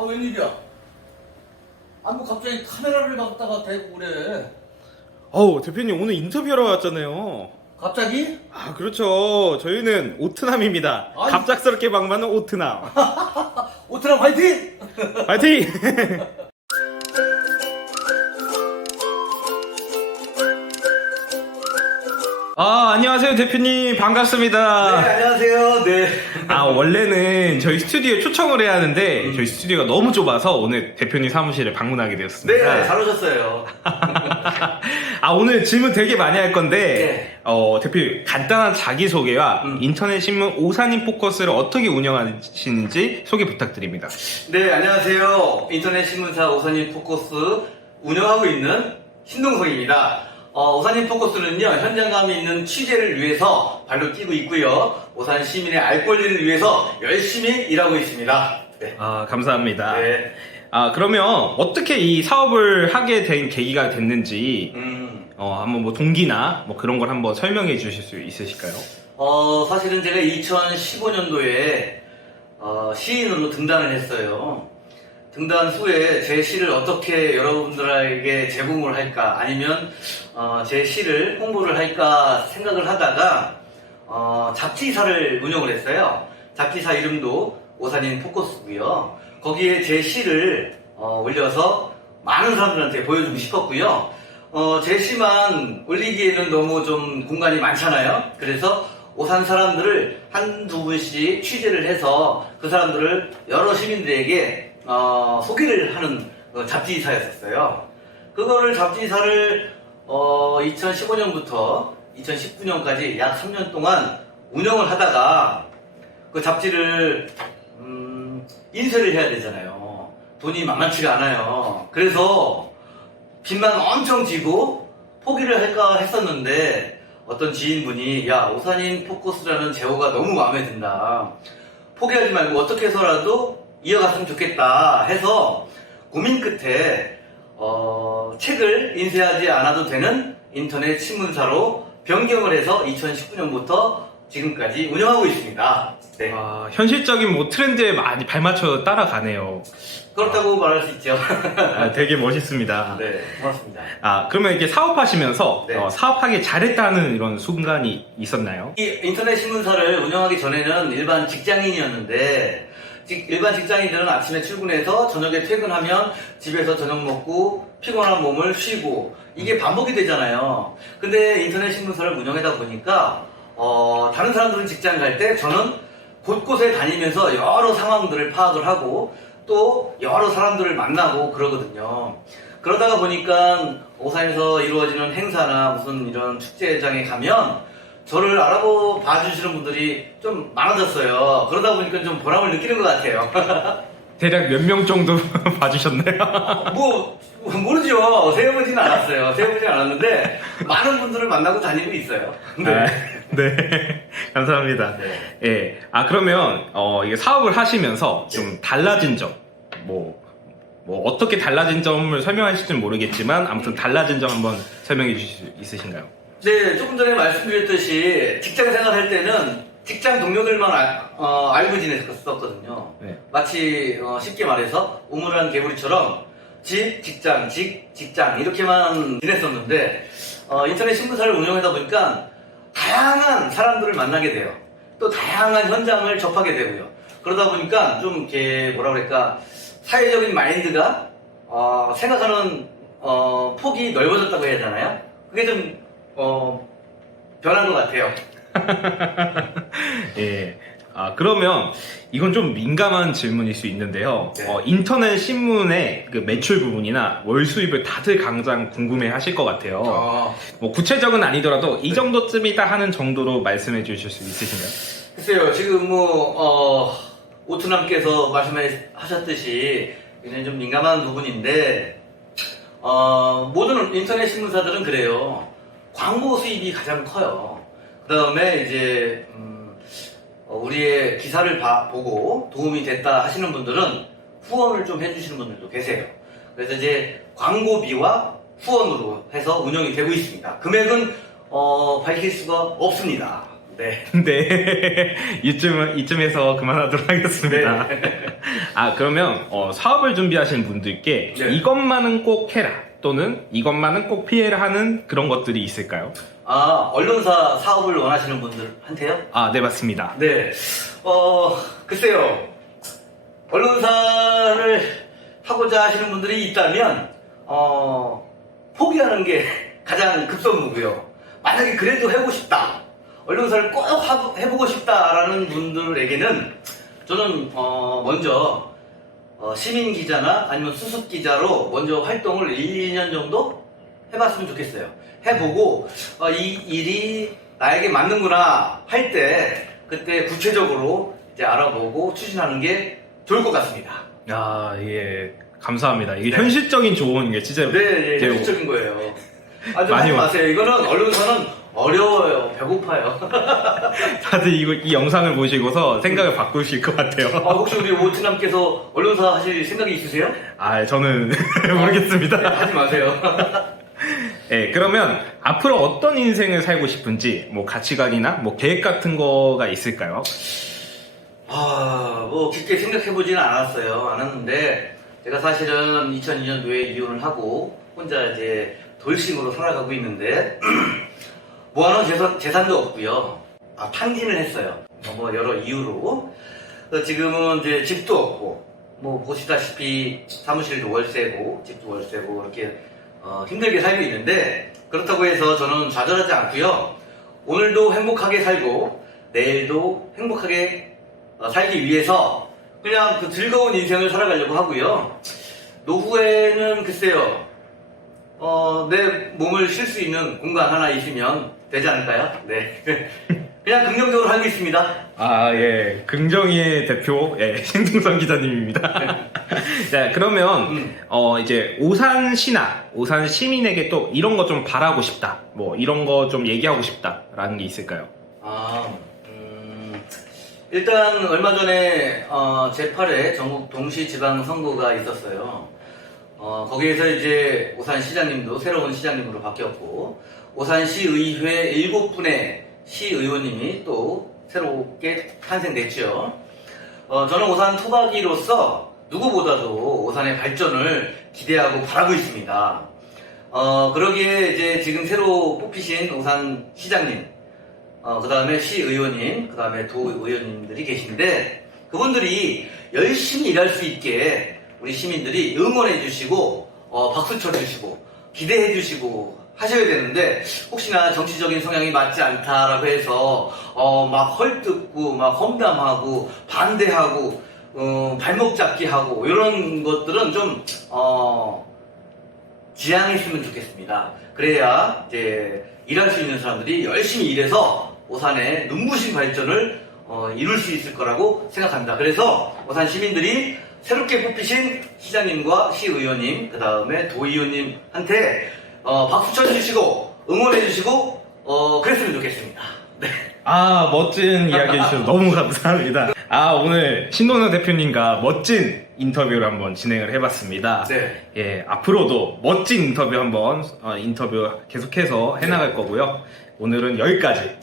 아 웬일이야? 아 뭐 갑자기 카메라를 갖다가 대고 그래? 어우 대표님 오늘 인터뷰하러 왔잖아요. 갑자기? 아 그렇죠. 저희는 오트남입니다. 아이. 갑작스럽게 막마는 오트남. 오트람 화이팅! 파이팅! 아 안녕하세요 대표님 반갑습니다. 네 안녕하세요. 네. 아 원래는 저희 스튜디오에 초청을 해야 하는데 저희 스튜디오가 너무 좁아서 오늘 대표님 사무실에 방문하게 네, 되었습니다. 잘 오셨어요. 아 오늘 질문 되게 많이 할 건데 네. 어 대표님 간단한 자기 소개와 음. 인터넷 신문 오사님 포커스를 어떻게 운영하시는지 소개 부탁드립니다. 네, 안녕하세요. 인터넷 신문사 오사님 포커스 운영하고 있는 신동석입니다. 어, 오사님 포커스는요, 현장감이 있는 취재를 위해서 발로 뛰고 있고요. 오산 시민의 알 권리를 위해서 열심히 일하고 있습니다. 네. 아 감사합니다. 네. 아 그러면 어떻게 이 사업을 하게 된 계기가 됐는지 음, 어 한번 뭐 동기나 뭐 그런 걸 한번 설명해 주실 수 있으실까요? 어, 사실은 제가 2015년도에 어, 시인으로 등단을 했어요. 등단 후에 제 시를 어떻게 여러분들에게 제공을 할까 아니면 어, 제 시를 홍보를 할까 생각을 하다가 어, 잡지사를 운영을 했어요. 잡지사 이름도 오산인 포커스고요. 거기에 제 시를 어, 올려서 많은 사람들한테 보여주고 싶었고요. 어, 제 시만 올리기에는 너무 좀 공간이 많잖아요. 그래서 오산 사람들을 한두 분씩 취재를 해서 그 사람들을 여러 시민들에게 어, 소개를 하는 어, 잡지사였었어요. 그거를 잡지사를 어, 2015년부터 2019년까지 약 3년 동안 운영을 하다가 그 잡지를 음, 인쇄를 해야 되잖아요. 돈이 만만치가 않아요. 그래서 빚만 엄청 지고 포기를 할까 했었는데 어떤 지인분이 야 오산인 포커스라는 제호가 너무 마음에 든다. 포기하지 말고 어떻게 해서라도 이어갔으면 좋겠다 해서 고민 끝에 어, 책을 인쇄하지 않아도 되는 인터넷 신문사로 변경을 해서 2019년부터 지금까지 운영하고 있습니다. 네. 아 현실적인 뭐 트렌드에 많이 발맞춰 따라가네요. 그렇다고 말할 수 있죠. 아, 되게 멋있습니다. 네, 고맙습니다. 아 그러면 이렇게 사업하시면서 네. 어, 사업하기 잘했다는 이런 순간이 있었나요? 이 인터넷 신문사를 운영하기 전에는 일반 직장인이었는데 직- 일반 직장인들은 아침에 출근해서 저녁에 퇴근하면 집에서 저녁 먹고 피곤한 몸을 쉬고 이게 반복이 되잖아요. 근데 인터넷 신문사를 운영하다 보니까 어, 다른 사람들은 직장 갈 때 저는 곳곳에 다니면서 여러 상황들을 파악을 하고 또 여러 사람들을 만나고 그러거든요. 그러다가 보니까 오산에서 이루어지는 행사나 무슨 이런 축제장에 가면 저를 알아보 봐주시는 분들이 좀 많아졌어요. 그러다 보니까 좀 보람을 느끼는 것 같아요. 대략 몇 명 정도 봐주셨나요? 뭐 모르죠. 세어보지는 않았어요. 세어보지는 않았는데 많은 분들을 만나고 다니고 있어요. 네. 아, 네. 감사합니다. 네. 예. 아, 그러면, 어, 이게 사업을 하시면서 좀 달라진 점, 뭐, 뭐, 어떻게 달라진 점을 설명하실지는 모르겠지만, 아무튼 달라진 점 한번 설명해 주실 수 있으신가요? 네, 조금 전에 말씀드렸듯이 직장 생활할 때는 직장 동료들만 알, 어, 알고 지냈었거든요. 네. 마치 어, 쉽게 말해서 우물한 개구리처럼 집, 직장, 직, 직장 이렇게만 지냈었는데 어, 인터넷 신문사를 운영하다 보니까 다양한 사람들을 만나게 돼요. 또 다양한 현장을 접하게 되고요. 그러다 보니까 좀 이렇게 뭐라 그럴까 사회적인 마인드가 어, 생각하는 어, 폭이 넓어졌다고 해야 되나요? 그게 좀 어, 변한 것 같아요. 예. 아, 그러면, 이건 좀 민감한 질문일 수 있는데요. 네. 어, 인터넷 신문의 그 매출 부분이나 월 수입을 다들 가장 궁금해 하실 것 같아요. 어, 뭐, 구체적은 아니더라도 이 정도쯤이다 하는 정도로 말씀해 주실 수 있으신가요? 글쎄요, 지금 뭐, 어, 오투남께서 말씀하셨듯이 굉장히 좀 민감한 부분인데, 어, 모든 인터넷 신문사들은 그래요. 광고 수입이 가장 커요. 그 다음에 이제, 음, 어, 우리의 기사를 봐- 보고 도움이 됐다 하시는 분들은 후원을 좀 해주시는 분들도 계세요. 그래서 이제 광고비와 후원으로 해서 운영이 되고 있습니다. 금액은, 어, 밝힐 수가 없습니다. 네. 네. 이쯤, 이쯤에서 그만하도록 하겠습니다. 네. 아 그러면 어, 사업을 준비하시는 분들께 네. 이것만은 꼭 해라 또는 이것만은 꼭 피해라 하는 그런 것들이 있을까요? 아, 언론사 사업을 원하시는 분들한테요? 아 네 맞습니다. 네. 어, 글쎄요. 언론사를 하고자 하시는 분들이 있다면, 어, 포기하는 게 가장 급선무고요. 만약에 그래도 해보고 싶다. 언론사를 꼭 하- 해보고 싶다라는 분들에게는 저는, 어, 먼저, 어, 시민 기자나 아니면 수습 기자로 먼저 활동을 1, 2년 정도 해봤으면 좋겠어요. 해보고 어, 이 일이 나에게 맞는구나 할 때 그때 구체적으로 이제 알아보고 추진하는 게 좋을 것 같습니다. 아 예. 감사합니다. 이게 네. 현실적인 조언인 게 진짜 네, 네, 되게 현실적인 거예요. 아, 좀 많이 마세요. 이거는 언론사는 어려워요. 배고파요. 다들 이거 이 영상을 보시고서 생각을 바꾸실 것 같아요. 아, 혹시 우리 오트남께서 언론사 하실 생각이 있으세요? 아 저는 네, 모르겠습니다. 하지 마세요. 네, 그러면 앞으로 어떤 인생을 살고 싶은지 뭐 가치관이나 뭐 계획 같은 거가 있을까요? 아, 뭐 깊게 생각해보지는 않았어요. 않았는데 제가 사실은 2002년도에 이혼을 하고 혼자 이제 돌싱으로 살아가고 있는데 모아놓은 재산, 재산도 없고요. 아, 탕진을 했어요. 어, 뭐 여러 이유로. 지금은 이제 집도 없고 뭐 보시다시피 사무실도 월세고 집도 월세고 이렇게 어, 힘들게 살고 있는데 그렇다고 해서 저는 좌절하지 않고요. 오늘도 행복하게 살고 내일도 행복하게 어, 살기 위해서 그냥 그 즐거운 인생을 살아가려고 하고요. 노후에는 글쎄요, 어, 내 몸을 쉴 수 있는 공간 하나 있으면 되지 않을까요? 네. 그냥 긍정적으로 살고 있습니다. 아, 예. 긍정희의 대표, 예, 신동선 기자님입니다. 자, 그러면, 음. 어, 이제, 오산 시나, 오산 시민에게 또 이런 거 좀 바라고 싶다. 뭐, 이런 거 좀 얘기하고 싶다. 라는 게 있을까요? 아, 음, 일단 얼마 전에 어, 제8회 전국 동시 지방 선거가 있었어요. 어, 거기에서 이제 오산 시장님도 새로운 시장님으로 바뀌었고 오산시의회 7분의 시의원님이 또 새롭게 탄생됐죠. 어, 저는 오산 토박이로서 누구보다도 오산의 발전을 기대하고 바라고 있습니다. 어, 그러기에 이제 지금 새로 뽑히신 오산 시장님, 어, 그 다음에 시의원님, 그 다음에 도의원님들이 계신데, 그분들이 열심히 일할 수 있게 우리 시민들이 응원해 주시고, 어, 박수 쳐 주시고, 기대해 주시고 하셔야 되는데, 혹시나 정치적인 성향이 맞지 않다라고 해서, 어, 막 헐뜯고, 막 험담하고, 반대하고, 어, 발목 잡기 하고, 이런 것들은 좀, 어, 지양했으면 좋겠습니다. 그래야 이제 일할 수 있는 사람들이 열심히 일해서 오산의 눈부신 발전을 어, 이룰 수 있을 거라고 생각합니다. 그래서 오산 시민들이 새롭게 뽑히신 시장님과 시의원님, 그 다음에 도의원님한테 어, 박수 쳐주시고 응원해주시고 어, 그랬으면 좋겠습니다. 네. 아, 멋진 이야기 해주셔서 너무 감사합니다. 아, 오늘 신동선 대표님과 멋진 인터뷰를 한번 진행을 해봤습니다. 네. 예, 앞으로도 멋진 인터뷰 한번, 어, 인터뷰 계속해서 해나갈 거고요. 오늘은 여기까지